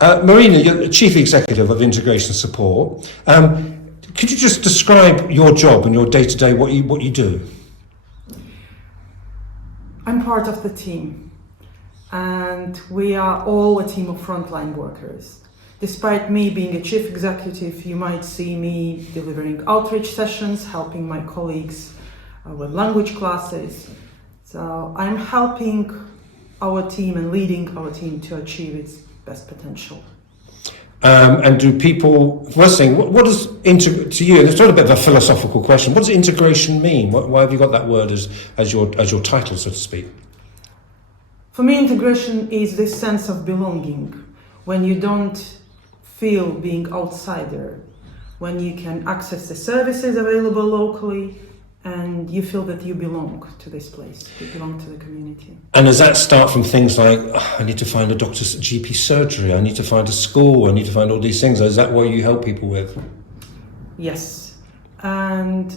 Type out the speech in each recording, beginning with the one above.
Marina, you're the Chief Executive of Integration Support. Could you just describe your job and your day-to-day, what you do? I'm part of the team, and we are all a team of frontline workers. Despite me being a chief executive, you might see me delivering outreach sessions, helping my colleagues with language classes. So I'm helping our team and leading our team to achieve its best potential. And do people, first thing, what does to you, it's not a bit of a philosophical question, what does integration mean? Why have you got that word as your title, so to speak? For me, integration is this sense of belonging, when you don't feel being outsider, when you can access the services available locally, and you feel that you belong to this place, you belong to the community. And does that start from things like, I need to find a doctor's GP surgery, I need to find a school, I need to find all these things? Or is that what you help people with? Yes. And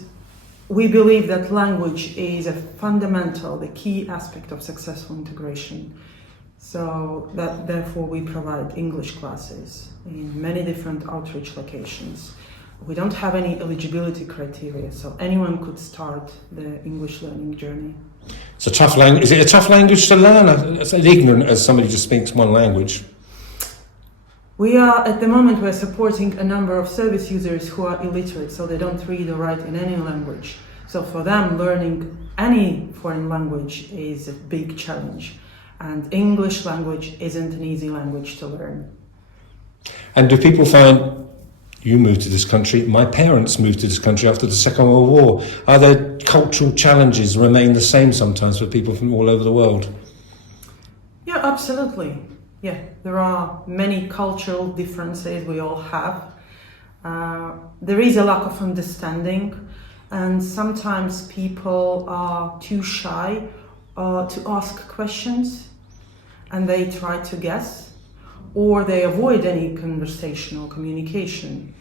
we believe that language is a fundamental, the key aspect of successful integration. So that therefore we provide English classes in many different outreach locations. We don't have any eligibility criteria, so anyone could start the English learning journey. It's a tough language. Is it a tough language to learn? As ignorant as somebody just speaks one language. We are, at the moment, we're supporting a number of service users who are illiterate, so they don't read or write in any language. So for them, learning any foreign language is a big challenge. And English language isn't an easy language to learn. And do people find, you moved to this country, my parents moved to this country after the Second World War. Are there cultural challenges remain the same sometimes for people from all over the world? Yeah, absolutely. Yeah, there are many cultural differences we all have. There is a lack of understanding, and sometimes people are too shy to ask questions, and they try to guess, or they avoid any conversational communication.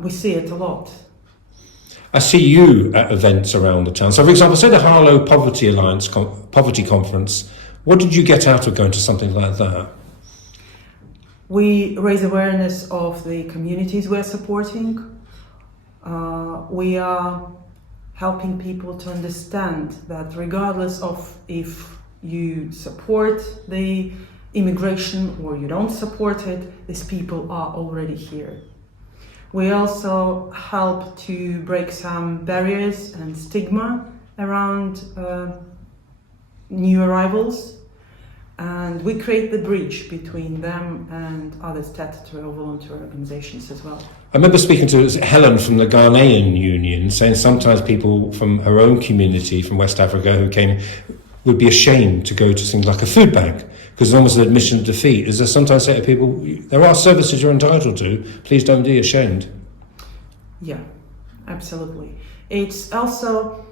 We see it a lot. I see you at events around the town. So, for example, say the Harlow Poverty Alliance Poverty Conference. What did you get out of going to something like that? We raise awareness of the communities we're supporting. We are helping people to understand that regardless of if you support the immigration or you don't support it, these people are already here. We also help to break some barriers and stigma around new arrivals, and we create the bridge between them and other statutory or voluntary organizations as well. I remember speaking to Helen from the Ghanaian Union saying sometimes people from her own community from West Africa who came would be ashamed to go to things like a food bank because it's almost an admission of defeat. Is there sometimes say to people, there are services you're entitled to, please don't be ashamed? Yeah, absolutely. It's also,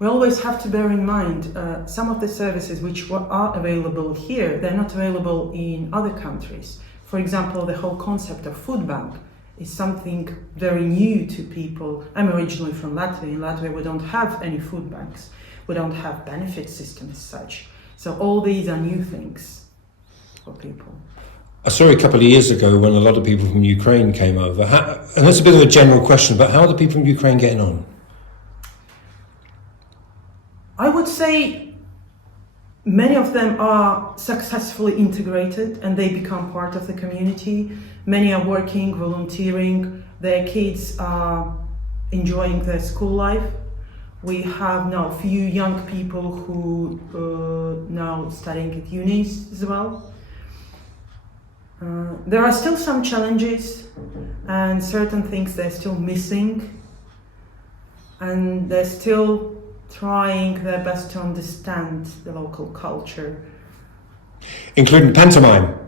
we always have to bear in mind some of the services which are available here, they're not available in other countries. For example, the whole concept of food bank is something very new to people. I'm originally from Latvia. In Latvia, we don't have any food banks. We don't have benefit system as such. So all these are new things for people. I saw a couple of years ago when a lot of people from Ukraine came over. And that's a bit of a general question, but how are the people from Ukraine getting on? I would say many of them are successfully integrated and they become part of the community. Many are working, volunteering. Their kids are enjoying their school life. We have now a few young people who now studying at unis as well. There are still some challenges and certain things they're still missing, and they're still trying their best to understand the local culture. Including pantomime?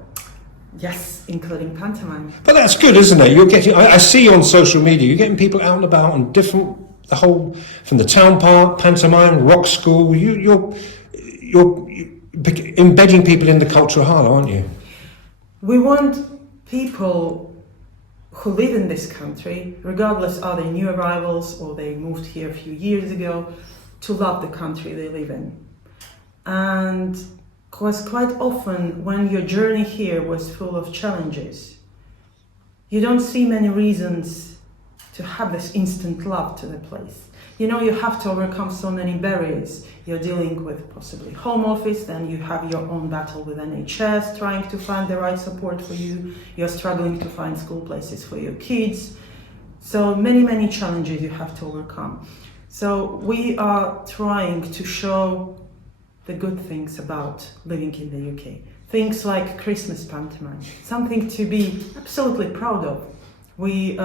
Yes, including pantomime. But that's good, isn't it? You're getting, I see you on social media, you're getting people out and about on different, the whole, from the town park, pantomime, rock school, you're embedding people in the culture of Harlow, aren't you? We want people who live in this country, regardless are they new arrivals or they moved here a few years ago, to love the country they live in. And Because quite often when your journey here was full of challenges, you don't see many reasons to have this instant love to the place. You know, you have to overcome so many barriers. You're dealing with possibly home office, then you have your own battle with NHS, trying to find the right support for you. You're struggling to find school places for your kids. So many challenges you have to overcome. So we are trying to show the good things about living in the UK. Things like Christmas pantomime, something to be absolutely proud of. We,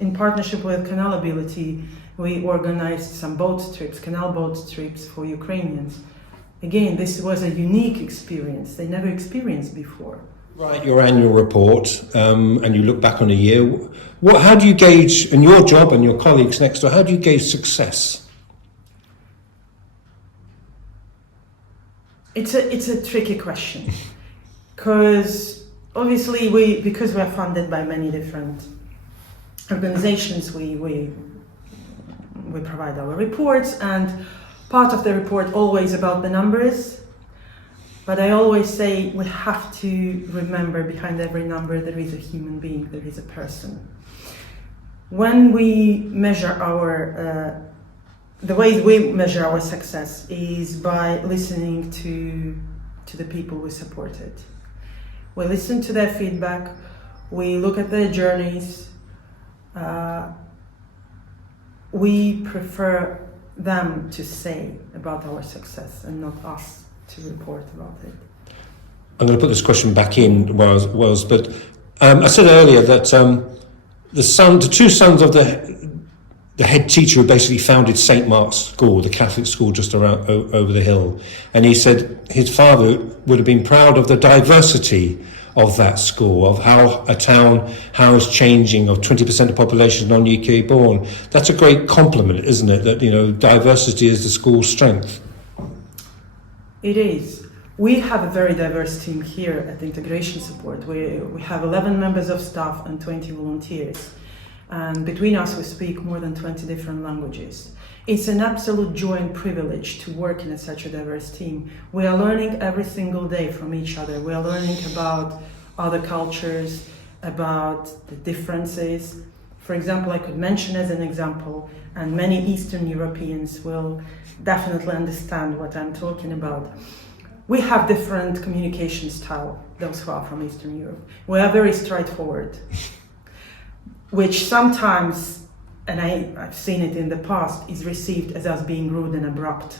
in partnership with Canal Ability, we organized some canal boat trips for Ukrainians. Again, this was a unique experience they never experienced before. Write your annual report and you look back on a year. How do you gauge, in your job and your colleagues next door, how do you gauge success? It's a tricky question, because obviously because we are funded by many different organizations, we provide our reports, and part of the report always about the numbers. But I always say we have to remember behind every number there is a human being, there is a person. When we measure the way we measure our success is by listening to the people we supported. We listen to their feedback, we look at their journeys, we prefer them to say about our success and not us to report about it. I'm going to put this question back in but I said earlier that the two sons of the head teacher who basically founded St. Mark's School, the Catholic school just around over the hill, and he said his father would have been proud of the diversity of that school, of how a town, how it's changing, of 20% of the population non-UK born. That's a great compliment, isn't it? That, you know, diversity is the school's strength. It is. We have a very diverse team here at Integration Support. We have 11 members of staff and 20 volunteers. And between us, we speak more than 20 different languages. It's an absolute joy and privilege to work in such a diverse team. We are learning every single day from each other. We are learning about other cultures, about the differences. For example, I could mention as an example, and many Eastern Europeans will definitely understand what I'm talking about. We have different communication style, those who are from Eastern Europe. We are very straightforward, which sometimes, and I've seen it in the past, is received as us being rude and abrupt.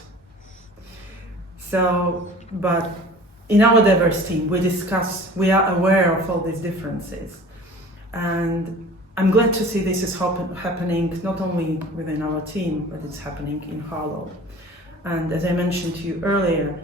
So, but in our diverse team, we are aware of all these differences. And I'm glad to see this is happening not only within our team, but it's happening in Harlow. And as I mentioned to you earlier,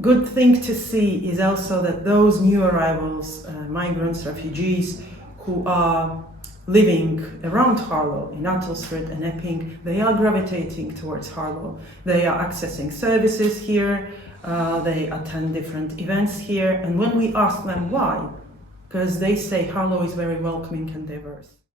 good thing to see is also that those new arrivals, migrants, refugees, who are living around Harlow, in Nuttall Street and Epping, they are gravitating towards Harlow. They are accessing services here, they attend different events here, and when we ask them why, because they say Harlow is very welcoming and diverse.